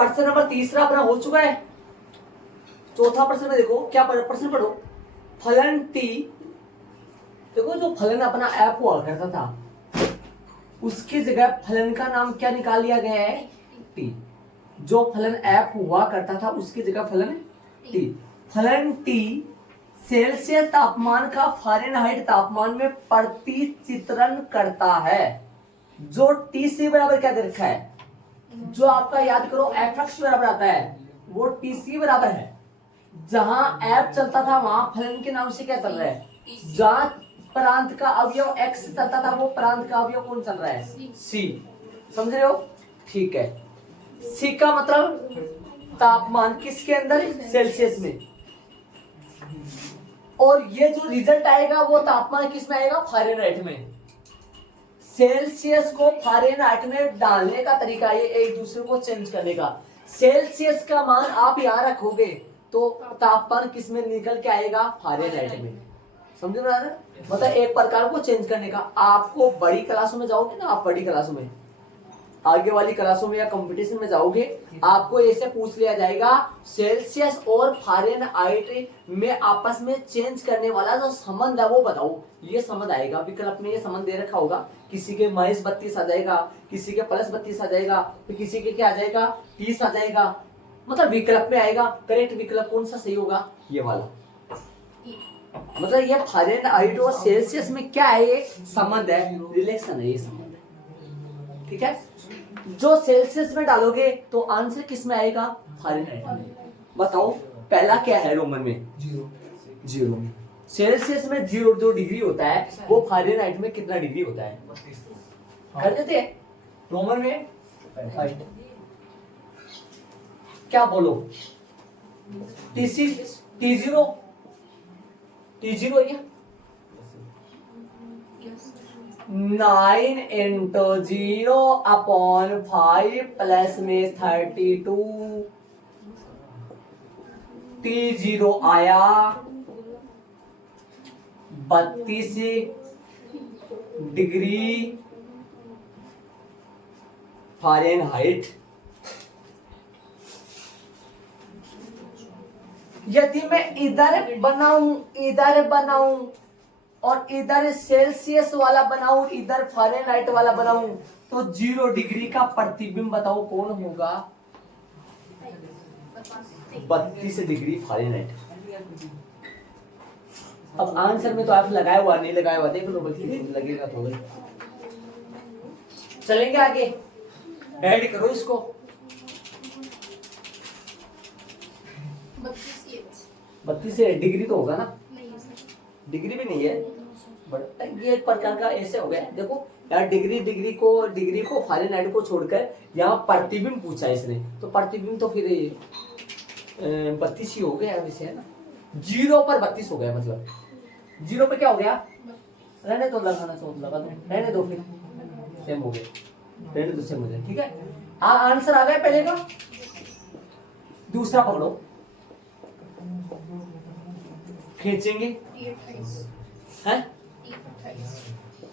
प्रश्न नंबर तीसरा अपना हो चुका है। चौथा प्रश्न में देखो क्या प्रश्न पढ़ो, फलन टी, देखो जो फलन अपना ऐप हुआ करता था उसकी जगह फलन का नाम क्या निकाल लिया गया है, टी। जो फलन ऐप हुआ करता था उसकी जगह फलन टी। फलन टी सेल्सियस तापमान का फ़ारेनहाइट तापमान में प्रतिचित्रण करता है। जो टी सी बराबर क्या दे रखा है, जो आपका याद करो एफ एक्स बराबर आता है वो टी सी बराबर है। जहां ऐप चलता था वहां फलन के नाम से क्या चल रहा है, जहां प्रांत का अवयव एक्स चलता था वो प्रांत का अवयव कौन चल रहा है, सी। समझ रहे हो, ठीक है। सी का मतलब तापमान किसके अंदर, सेल्सियस में। और ये जो रिजल्ट आएगा वो तापमान किस में आएगा, फ़ारेनहाइट में। सेल्सियस को फ़ारेनहाइट में डालने का तरीका ये एक दूसरे को चेंज करने का। सेल्सियस का मान आप यहां रखोगे तो तापमान किस में निकल के आएगा, फ़ारेनहाइट में। समझ में आ रहा है, मतलब एक प्रकार को चेंज करने का। आपको बड़ी क्लासों में जाओगे ना, आप बड़ी क्लासों में, आगे वाली क्लासों में या कंपटीशन में जाओगे, आपको ऐसे पूछ लिया जाएगा सेल्सियस और फ़ारेनहाइट में आपस में चेंज करने वाला जो संबंध है वो बताओ। ये संबंध आएगा, विकल्प में ये संबंध दे रखा होगा, किसी के -32 आ जाएगा, किसी के +32 आ जाएगा, तो किसी के क्या आ जाएगा, 30 आ जाएगा। मतलब विकल्प में आएगा। करेक्ट विकल्प कौन सा सही होगा, ये वाला। मतलब ये फ़ारेनहाइट और सेल्सियस में क्या है, ये संबंध है, रिलेशन है, ये संबंध है, ठीक है। जो सेल्सियस में डालोगे तो आंसर किस में आएगा, फ़ारेनहाइट में। बताओ पहला क्या है, रोमन में जीरो में। सेल्सियस में 0 जो डिग्री होता है वो फ़ारेनहाइट में कितना डिग्री होता है, कर देते हैं। रोमन में क्या बोलो, T0 है 9 इंटू 0/5 प्लस में 32। T0 आया 32 डिग्री फ़ारेनहाइट। यदि मैं इधर बनाऊं और इधर सेल्सियस वाला बनाऊं, इधर फ़ारेनहाइट वाला बनाऊं, तो 0 डिग्री का प्रतिबिंब बताओ कौन होगा, 32 डिग्री फ़ारेनहाइट। अब आंसर में तो आप लगाया हुआ नहीं लगाया हुआ, देख लो बल्कि लगेगा तो भाई। चलेंगे आगे, ऐड करो इसको। 32 से डिग्री तो होगा ना, डिग्री भी नहीं है, बट ये एक प्रकार का ऐसे हो गया। देखो यार, डिग्री को फ़ारेनहाइट को छोड़कर यहाँ प्रतिबिंब पूछा इसने, तो प्रतिबिंब तो फिर 32 ही हो गया वैसे, है ना। 0 पर 32 हो गया, मतलब 0 पे क्या हो गया, रहने तो लगाना चाहो तो लगा दो, रहने दो, फिर सेम हो गया, रहने दो सेम हो गया, ठीक है। आंसर आ गया पहले का। दूसरा पकड़ो, खींचेंगे है,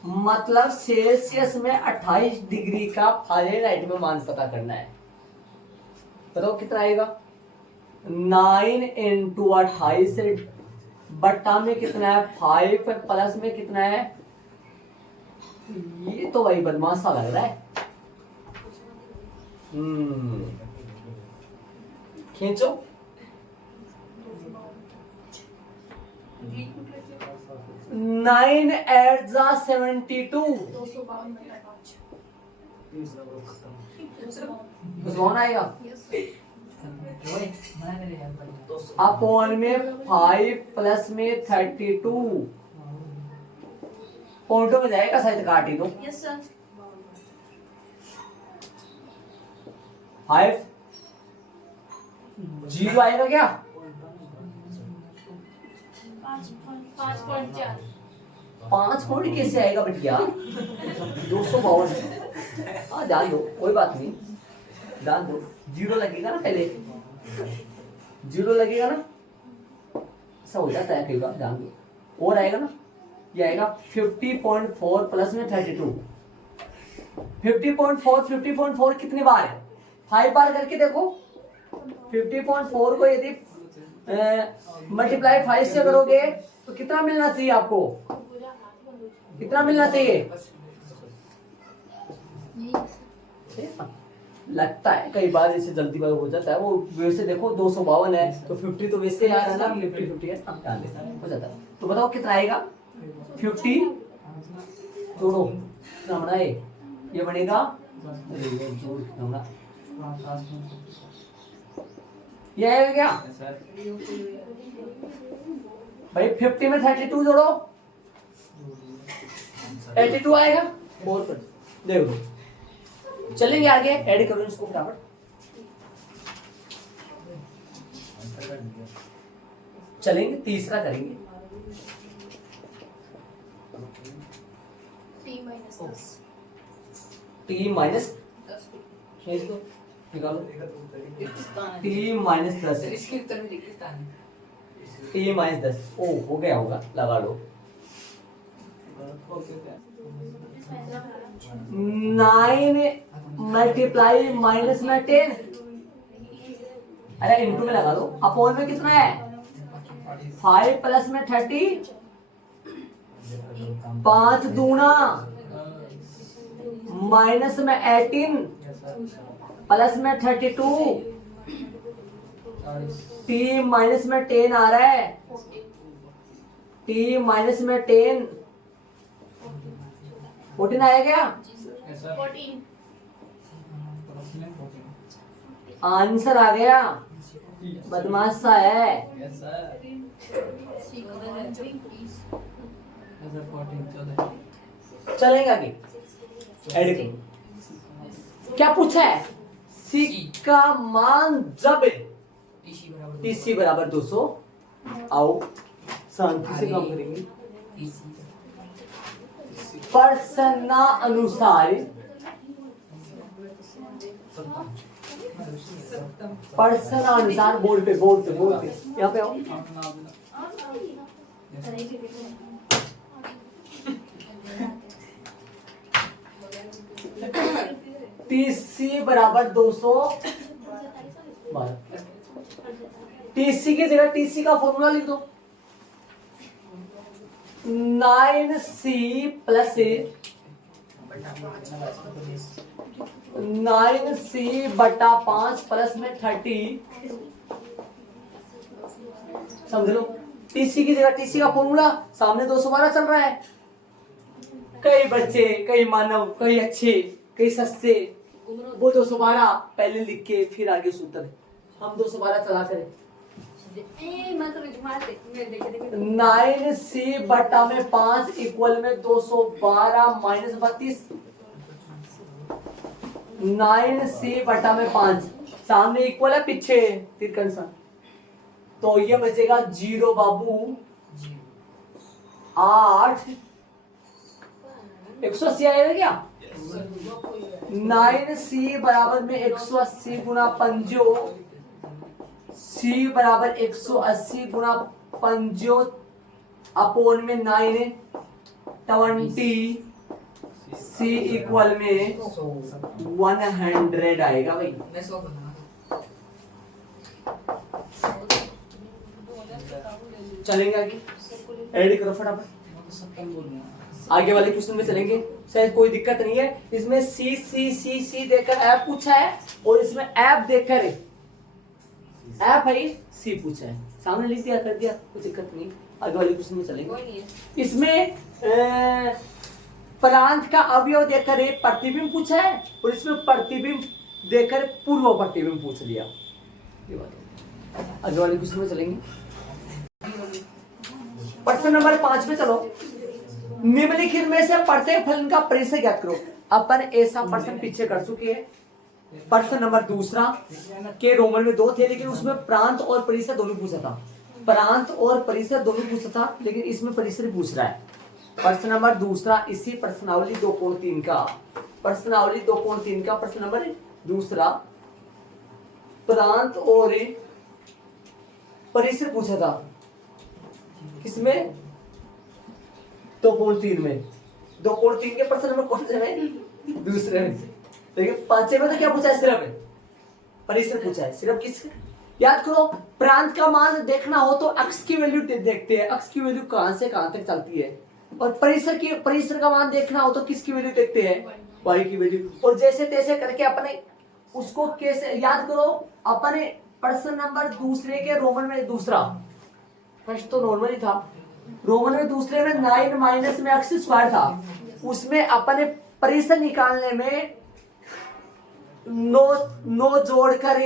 मतलब सेल्सियस में 28 डिग्री का फ़ारेनहाइट में मान पता करना है। बताओ कितना आएगा, 9 इंटू 28 बट्टा में कितना है 5 प्लस में कितना है, ये तो वही बदमाशा लग रहा है। खींचो, 9 8 जा 72, कौन आएगा, अपॉन में 5 प्लस में 32, पॉइंटों में जाएगा, शायद काट ही दो। 5 0 आएगा क्या, 5 पॉइंट कैसे आएगा बेटिया, 252। हाँ जान दो, कोई बात नहीं, जान दो। 0 लगेगा ना, पहले 0 लगेगा ना, ऐसा हो जाता है कई बार, जान दो। और आएगा ना, ये आएगा 50.4 प्लस में 32। 50.4 कितने बार है, 5 बार करके देखो। 50.4 को यदि मल्टीप्लाई 5 से करोगे तो कितना मिलना चाहिए आपको? कितना मिलना चाहिए? लगता है कई बार इसे जल्दी बार हो जाता है, वो वैसे देखो 252 है तो 50 तो वैसे आ रहा है ना, 50 है हो जाता है। तो बताओ कितना आएगा? 50 जोड़ो कितना बना है? ये बनेगा ये आएगा क्या भाई? 50 में 32 जोड़ो 82 आएगा। और देखो चलेंगे आगे, ऐड करो इसको फटाफट। चलेंगे तीसरा करेंगे। टी माइनस निकालो। टी माइनस 10 टी माइनस 10 ओ हो गया होगा, लगा लो। 9 मल्टीप्लाई माइनस में 10, अरे इंटू में लगा लो। अपॉन में कितना है? 5 प्लस में 30, 5 दूना माइनस में 18 प्लस में 32, टी माइनस में 10 आ रहा है। टी माइनस में 10 14 आया क्या? 14 आंसर आ गया। बदमाश सा है। चलेंगे आगे, ऐड करो। क्या पूछा है? सी का मान जब टीसी बराबर 200, आओ शांति से काम करेंगे। प्रश्नानुसार प्रश्नानुसार बोर्ड पे यहाँ पे आओ। टीसी बराबर 200। टीसी की जगह टीसी का फॉर्मूला लिख दो। 9c प्लस 9c बटा 5 प्लस में 30, समझ लो। टीसी की जगह टीसी का फॉर्मूला, सामने 212 चल रहा है। कई बच्चे, कई मानव, कई अच्छे, कई सस्ते, वो 212 पहले लिख के फिर आगे सूत्र। हम 212 चला करें। 9c बटा में 5 इक्वल में 212 माइनस 32। 9c बटा में 5 सामने इक्वल है, पीछे तिरकन सा, तो ये बचेगा 0 बाबू 8 180 आएगा क्या? 9c बराबर में 180 गुना पंजो, c बराबर 180 गुना पंजो अपोन में 9 20, c इक्वल में 100 आएगा भाई। चलेंगे आगे, ऐड करो फटाफट। आगे वाले क्वेश्चन में चलेंगे, शायद कोई दिक्कत नहीं है। इसमें सी सी सी सी देकर ऐप पूछा है और इसमें ऐप देकर ऐप है सी पूछा है, सामने लिख दिया, कर दिया, कोई दिक्कत नहीं। आगे वाले क्वेश्चन में चलेंगे। इसमें प्रांत का अवयव देकर एक प्रतिबिंब पूछा है और इसमें प्रतिबिंब देकर पूर्व प्रतिबिंब पूछ लिया। ये बात आगे वाले क्वेश्चन में चलेंगे। प्रश्न नंबर 5 में चलो। निम्नलिखित में से प्रत्येक फलन का परिचय ज्ञात करो। अपन ऐसा प्रश्न पीछे कर चुके हैं। प्रश्न नंबर दूसरा के रोमन में 2 थे, लेकिन उसमें प्रांत और परिसर दोनों पूछा था। प्रांत और परिसर दोनों पूछा था, लेकिन इसमें परिसर पूछ रहा है। प्रश्न नंबर दूसरा इसी प्रश्नावली 2.3 का, प्रश्नावली 2.3 का प्रश्न नंबर दूसरा प्रांत और परिसर पूछा था। किसमें? 2.3 में। 2.3 के प्रश्न नंबर कौन से में? दूसरे में। लेकिन 5 में तो क्या पूछा है? सिर्फ परिसर पूछा है, सिर्फ किस, याद करो प्रांत का मान देखना हो तो अक्ष की वैल्यू देखते हैं, अक्ष की वैल्यू कहां से कहां तक चलती है, और परिसर का मान देखना हो तो किसकी वैल्यू देखते हैं, वाई की वैल्यू। और जैसे तैसे करके अपने उसको कैसे याद करो, अपने प्रश्न नंबर दूसरे के रोमन में दूसरा, फर्स्ट तो नॉर्मल ही था, रोमन में दूसरे में 9 माइनस में अक्ष स्क्वायर था, उसमें अपने परिसर निकालने में 9 जोड़कर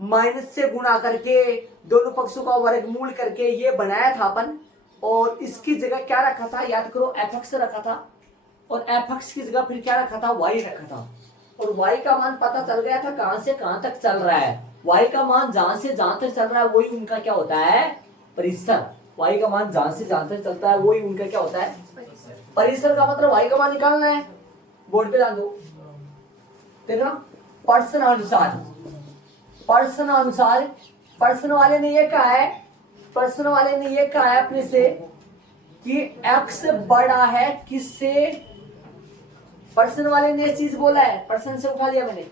माइनस से गुणा करके दोनों पक्षों का वर्गमूल करके ये बनाया था अपन, और इसकी जगह क्या रखा था, याद करो एफ एक्स रखा था, और एफ एक्स की जगह फिर क्या रखा था, वाई रखा था, और वाई का मान पता चल गया था कहां से कहां तक चल रहा है, वाई का मान जहां से जहां तक चल रहा है वही उनका क्या होता है, परिसर। वाई का मान जहां से जहां तक चलता है वही उनका क्या होता है, परिसर का मतलब वाई का मान निकालना है, बोर्ड पे डाल दो, देखना पर्सन अनुसार, पर्सन वाले ने ये कहा है, पर्सन वाले ने ये कहा है अपने से कि एक्स बड़ा है किससे, पर्सन वाले ने ये चीज बोला है, पर्सन से उठा लिया मैंने,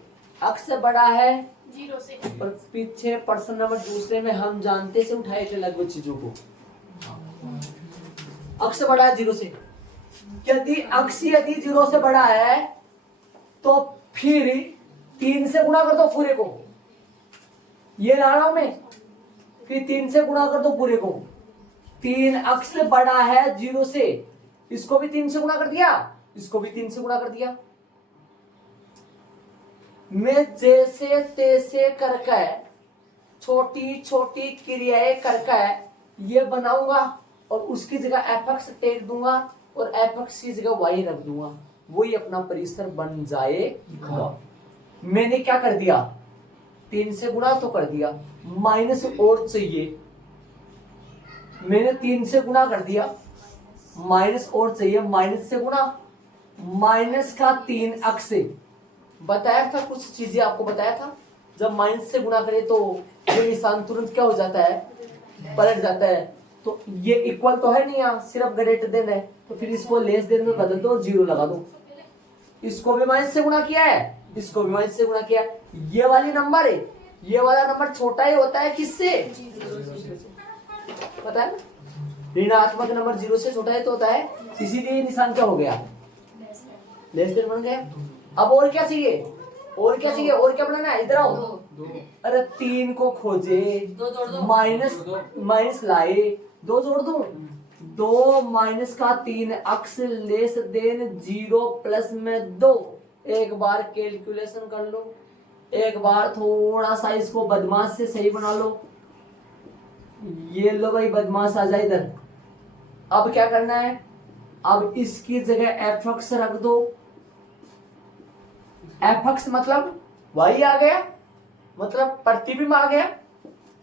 एक्स बड़ा है 0 से, और पीछे पर्सन नंबर दूसरे में हम जानते से उठाए थे लगभग चीजों को, अक्ष बड़ा है 0 से, यदि अक्ष यदि 0 से बड़ा है तो फिर 3 से गुणा कर दो पूरे को, ये ला रहा हूं मैं, फिर 3 से गुणा कर दो पूरे को, 3 अक्ष बड़ा है 0 से, इसको भी 3 से गुणा कर दिया, इसको भी 3 से गुणा कर दिया, मैं जैसे तैसे करके छोटी छोटी क्रियाएं करके ये बनाऊंगा, और उसकी जगह एफ एक्स टेक दूंगा, और एफ एक्स की जगह वाई रख दूंगा, वही अपना परिसर बन जाएगा। मैंने क्या कर दिया, 3 से गुणा तो कर दिया, माइनस और चाहिए, मैंने 3 से गुणा कर दिया, माइनस और चाहिए, माइनस से गुणा, माइनस का 3 अक्ष से बताया था, कुछ चीजें आपको बताया था, जब माइनस से गुणा करे तो ये निशान तुरंत क्या हो जाता है, पलट जाता है, तो ये इक्वल तो है नहीं, यहाँ सिर्फ ग्रेटर देन है, तो फिर इसको लेस देन में बदल दो और 0 लगा दो, इसको भी माइनस से गुणा किया है, इसको भी माइनस से गुणा किया, ये वाली नंबर है, ये वाला नंबर छोटा ही होता है किससे, पता है, ऋणात्मक नंबर 0 से छोटा ही तो होता है, इसीलिए निशान क्या हो गया, लेस देन बन गया। अब और क्या चाहिए, और क्या चाहिए, और क्या बनाना है, इधर आओ, अरे 3 को खोजे, माइनस लाए, 2 जोड़ दूं, 2 माइनस का 3 अक्ष लेस देन 0 प्लस में 2, एक बार कैलकुलेशन कर लो, एक बार थोड़ा सा इसको बदमाश से सही बना लो, ये लो भाई बदमाश आ जाए इधर। अब क्या करना है, अब इसकी जगह एफ एक्स रख दो, एफ एक्स मतलब वाई आ गया, मतलब प्रतिबिंब आ गया,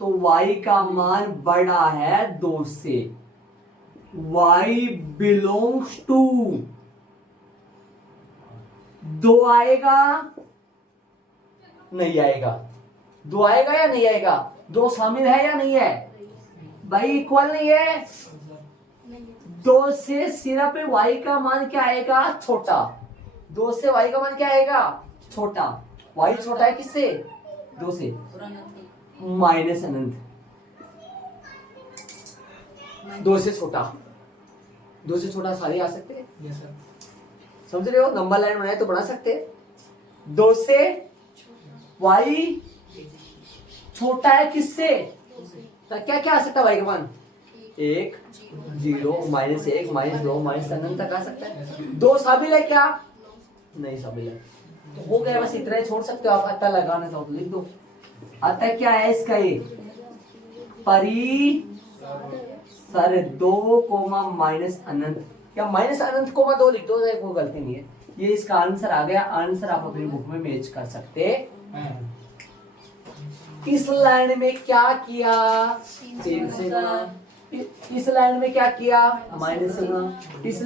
तो वाई का मान बड़ा है 2 से, वाई बिलोंग्स टू 2 आएगा नहीं आएगा, 2 आएगा या नहीं आएगा, 2 शामिल है या नहीं है भाई, इक्वल नहीं है, 2 से सिर्फ वाई का मान क्या आएगा, छोटा, 2 से वाई का मान क्या आएगा, छोटा, वाई छोटा है किससे, 2 से, माइनस अनंत, 2 से छोटा, 2 से छोटा सारे आ सकते हैं, समझ रहे हो, नंबर लाइन बनाए तो बना सकते हैं, 2 से वाई छोटा है किससे, तो क्या क्या आ सकता है वाई का मान, 1 0 -1 -2 माइनस अनंत तक आ सकता है, 2 शामिल है क्या, नहीं शामिल है, तो हो गया, बस इतना ही छोड़ सकते हो आप, अतः लगाना चाहो तो लिख दो, अतः क्या है इसका, ये परिसर 2 कोमा माइनस अनंत, या माइनस अनंत कोमा 2 लिख दो, कोई गलती नहीं है, ये इसका आंसर आ गया, आंसर आप अपनी बुक में मैच कर सकते हैं। इस लाइन में क्या किया, 3 से गुणा, इस लाइन में क्या किया, माइनस से गुणा, इस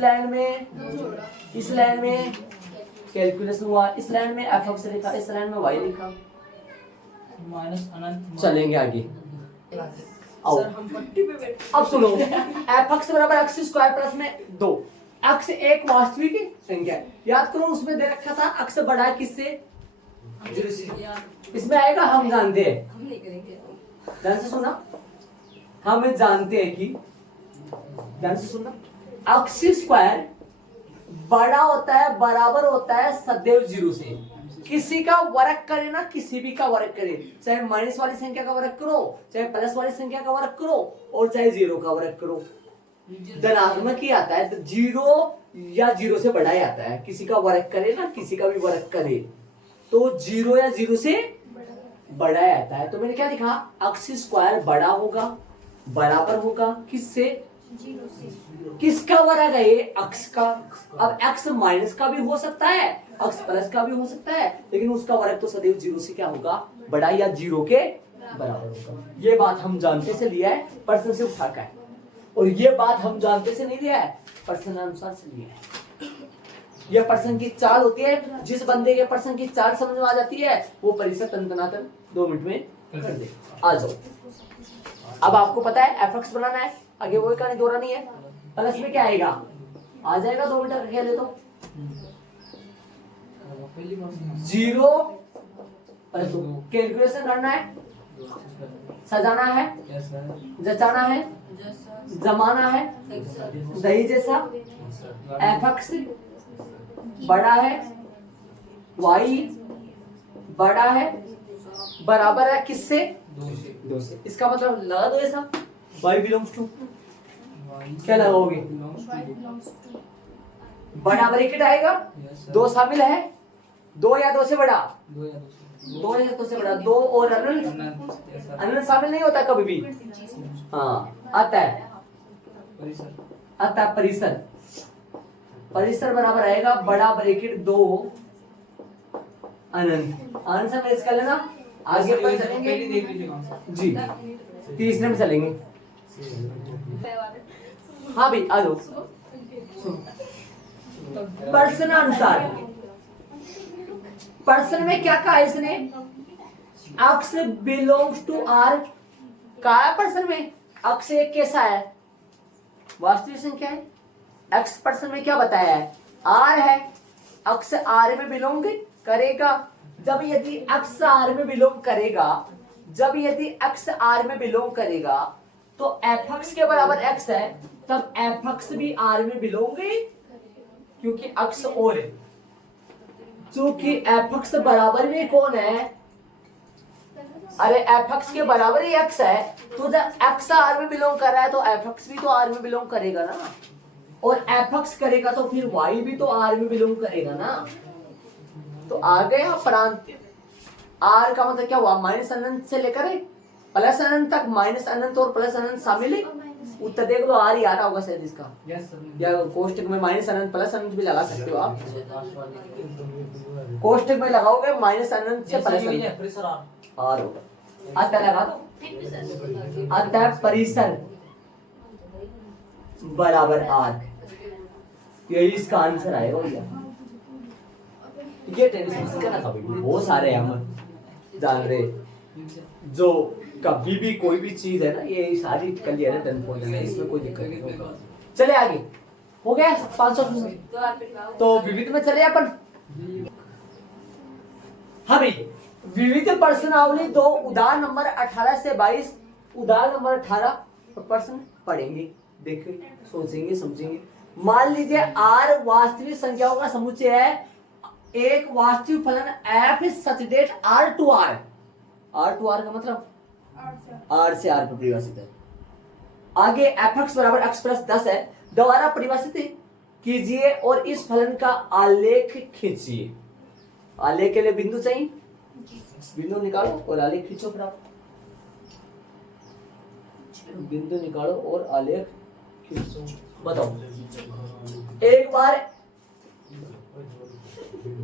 लाइन में कैलकुलेशन हुआ, इस लाइन में एफ एक्स लिखा, इस लाइन में वाई लिखा, माइनस अनंत, चलेंगे आगे, आओ अब सुनो, एफ एक्स बराबर एक्स स्क्वायर प्लस में 2, एक्स एक वास्तविक संख्या है, याद करो उसमें दे रखा था एक्स बड़ा है किससे, जीरो से इसमें आएगा हम जानते हैं, हम नहीं करेंगे। ध्यान से सुनना, हम जानते हैं कि, ध्यान से सुनना, अक्स स्क्वायर बड़ा होता है, बराबर होता है सदैव जीरो से। किसी का वर्ग करे ना, किसी भी का वर्ग करे, चाहे माइनस वाली संख्या का वर्ग करो, चाहे प्लस वाली संख्या का वर्ग करो, और चाहे जीरो का वर्ग करो, धनात्मक ही आता है। तो जीरो या जीरो से बड़ा ही आता है। किसी का वर्ग करे ना, किसी का भी वर्ग करे तो जीरो या जीरो से बड़ा ही आता है। तो मैंने क्या लिखा, अक्स स्क्वायर बड़ा होगा, बराबर होगा किससे, जीरो से। किसका वर्ग है ये, अक्स का। अब एक्स माइनस का भी हो सकता है, अक्स प्लस का भी हो सकता है, लेकिन उसका वर्ग तो सदैव जीरो से क्या होगा, बड़ा या जीरो के बराबर होगा। ये बात हम जानते से लिया है, प्रश्न से उठा कर, और ये बात हम जानते से नहीं लिया है, प्रश्न अनुसार से लिया है। ये प्रश्न की चाल होती है, जिस बंदे के प्रश्न की चाल समझ में आ जाती है वो परीक्षा तंतनातन 2 मिनट में कर दे। आ जाओ, अब आपको पता है एफ बनाना है, आगे वो कहानी दोहरानी है। प्लस में क्या आएगा, आ जाएगा 2 मीटर का खेल ले तो जीरो प्लस 2, कैलकुलेशन करना है, सजाना है, जचाना है, जमाना है, दही जैसा, एफ बड़ा है, वाई बड़ा है, बराबर है किससे, 2 से। इसका मतलब लगा दो ऐसा, y बिलोंग्स टू, क्या लगाओगे, बड़ा ब्रैकेट आएगा, 2 शामिल है, 2 या 2 से बड़ा, 2 या 2 से बड़ा, 2 और अनंत शामिल नहीं होता कभी भी। हाँ आता है, परिसर, परिसर बराबर आएगा बड़ा ब्रैकेट 2 अनंत। आंसर मेरे कर लेना, आगे पर चलेंगे जी, तीसरे में चलेंगे। हाँ भाई आ जाओ, प्रश्न अनुसार, प्रश्न में क्या कहा इसने, अक्स बिलोंग्स टू आर, कहा है प्रश्न में अक्स एक कैसा है, वास्तविक संख्या है। एक्स प्रश्न में क्या बताया है, आर है, अक्स आर में बिलोंग करेगा। जब यदि एक्स आर में बिलोंग करेगा, जब यदि एक्स आर में बिलोंग करेगा तो एफ एक्स के बराबर एक्स है, तब एफ एक्स भी आर में बिलोंग, क्योंकि एक्स और है, क्योंकि एफ एक्स बराबर में कौन है, अरे एफ एक्स के बराबर ही एक्स है, तो जब एक्स आर में बिलोंग कर रहा है तो एफ एक्स भी तो आर में बिलोंग करेगा ना, और एफ एक्स करेगा तो फिर वाई भी तो आर में बिलोंग करेगा ना। तो आ गया प्रांत, आर का मतलब क्या हुआ, माइनस अनंत से लेकर प्लस अनंत तक, माइनस अनंत और प्लस अनंत शामिल है। उत्तर देख लो, आर ही आ रहा होगा शायद इसका, या कोष्टक में माइनस अनंत प्लस अनंत भी लगा सकते हो आप, कोष्टक में लगाओगे माइनस अनंत से प्लस अनंत आर होगा, आता लगा दो, आता है परिसर बराबर आर, यही इसका आंसर आएगा भैया। ये टेंशन का ना, कभी बहुत सारे हैं हम जान रहे, जो कभी भी कोई भी चीज है ना, ये सारी क्लियर है, 10 पॉइंट है, इसमें कोई दिक्कत नहीं होगा। चले आगे, हो गया 500। तो विविध में चले अपन। हाँ भाई, विविध प्रश्नावली 2 उदाहरण नंबर 18 से 22, उदाहरण नंबर 18 प्रश्न पढ़ेंगे, देखेंगे, सोचेंगे, समझेंगे। मान लीजिए आर वास्तविक संख्याओं का समुच्चय है, एक वास्तविक फलन f such that r to r, r to r का मतलब r से r पर परिभाषित है। आगे fx बराबर x प्लस 10 है, दोबारा परिभाषित कीजिए और इस फलन का आलेख खींचिए। आलेख के लिए बिंदु चाहिए, बिंदु निकालो और आलेख खींचो। फिर आप बिंदु निकालो और आलेख खींचो। बताओ, एक बार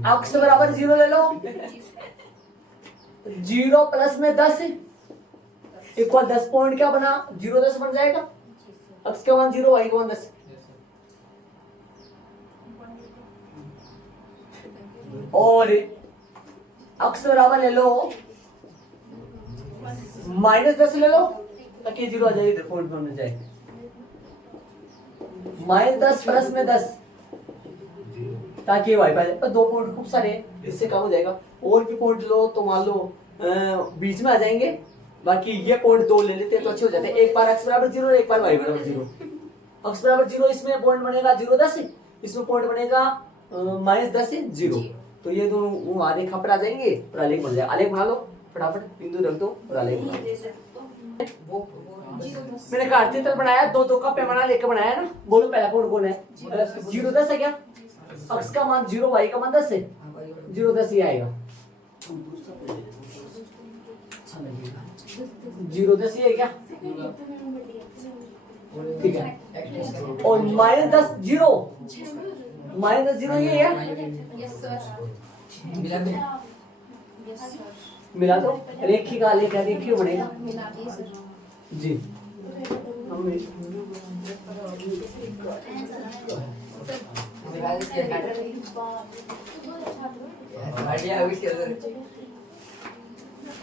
x बराबर 0 ले लो, 0 प्लस में 10 इक्वल 10 पॉइंट क्या बना, 0 10 बन जाएगा। x का मान 0, y का मान 10। और x बराबर ले लो -10 ले लो, ताकि 0 आ जाए, इधर पॉइंट बन जाए। -10 प्लस में 10, ताकि वाई पाए, पर 2 पॉइंट खूब सारे, इससे कम हो जाएगा। और भी पॉइंट लो तो मान लो बीच में आ जाएंगे। बाकी ये पॉइंट दो ले लेते हैं तो अच्छे हो जाते हैं। एक बार x बराबर 0 एक बार y बराबर 0। x बराबर 0 इसमें पॉइंट बनेगा 0 10, इसमें पॉइंट बनेगा -10 से 0। तो ये दोनों वो आलेख पर आ जाएंगे और आलेख बन जाएगा। आलेख बना लो फटाफट, बिंदु रख दो और आलेख बना लो। मैंने कार्तीय तल बनाया, 2 का पैमाना लेकर बनाया ना। बोलो पहला पॉइंट कौन है? 0 10 है क्या? x का मान 0 y का मान 10 है, 0 10 ये आएगा। अच्छा लगेगा 0 10 ये है क्या? ठीक है। और -10 0, -10 0 ये है। मिला दो, रेखी का आलेख है, रेखी बनेगा जी।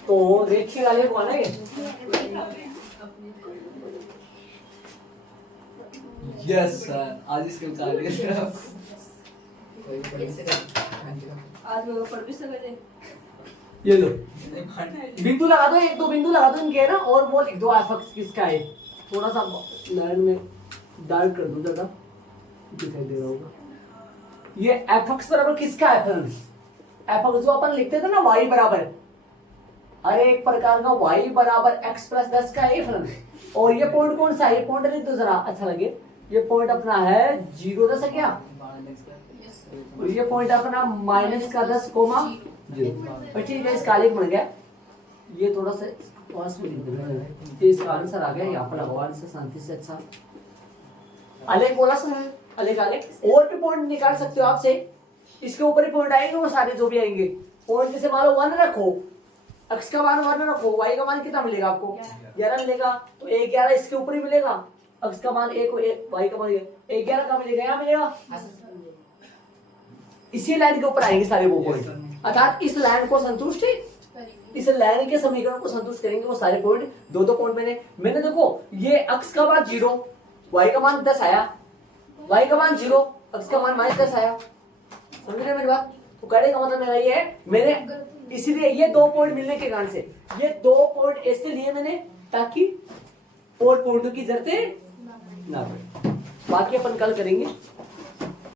तो रेखी का आलेख बना ये। यस सर, आज इसके आज लोग पढ़ भी सकते। ये लो बिंदु लगा दो, एक दो बिंदु लगा दो इनके ना, और वो लिख दो f(x) किसका है। थोड़ा सा लाइन में डार्क कर दो, ज्यादा दिखाई दे रहा होगा। ये f(x) बराबर किसका है फलन? f(x) जो अपन लिखते थे ना y बराबर, हर एक प्रकार का y बराबर x + 10 का है फलन। और ये पॉइंट कौन सा है? ये पॉइंट लिख दो जरा अच्छा लगे। ये पॉइंट अपना है 0 10 है क्या? और ये पॉइंट अपना -10, और ठीक है इसका आलेख बन गया। ये थोड़ा सा पास में लिख देना, ये इसका आंसर आ गया। यहाँ पर लगाओ आंसर शांति से। अच्छा आलेख बोला सर, आलेख और भी पॉइंट निकाल सकते हो आपसे, इसके ऊपर ही पॉइंट आएंगे वो सारे जो भी आएंगे। पॉइंट जैसे मान लो 1 रखो, x का मान 1 रखो, y का मान कितना मिलेगा आपको? 11 मिलेगा। तो 11 इसके ऊपर ही मिलेगा, x का मान 1 y का मान 11 का मिलेगा, यहाँ मिलेगा। इसी लाइन के ऊपर आएंगे सारे वो पॉइंट, अर्थात इस लाइन को संतुष्ट, इस लाइन के समीकरण को संतुष्ट करेंगे वो सारे पॉइंट। दो पॉइंट मैंने देखो, ये x का मान 0, y का मान 10 आया, y का मान 0, x का मान -10 आया। समझ रहे मेरी बात? तो कहने का मतलब मेरा ये है, मैंने इसीलिए ये 2 पॉइंट मिलने के कारण से ये 2 पॉइंट ऐसे लिए मैंने, ताकि और पॉइंटों की जरूरत ना पड़े। बाकी अपन कल करेंगे।